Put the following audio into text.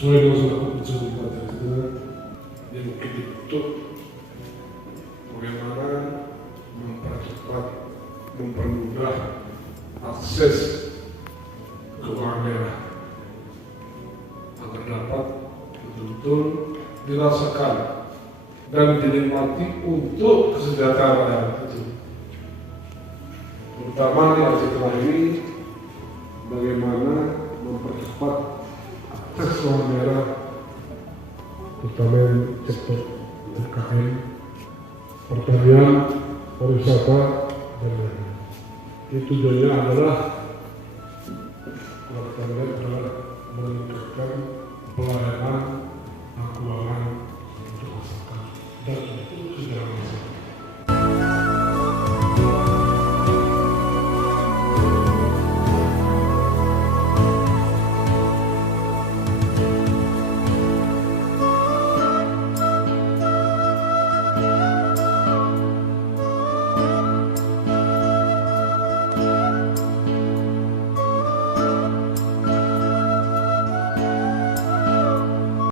sesuai dengan surat keputusan di Partai Gerindra yang mungkin dibentuk bagaimana mempercepat, mempermudah akses keuangan daerah agar dapat betul-betul dirasakan dan dinikmati untuk kesejahteraan rakyat itu. Terutama di Aceh Tengah ini, bagaimana mempercepat akses keuangan daerah, terutama sektor UMKM, pertanian, pariwisata, dan lain-lain. Itu tujuannya adalah kalau kita lihat adalah meningkatkan pelayanan keuangan untuk masyarakat dan untuk segala masyarakat.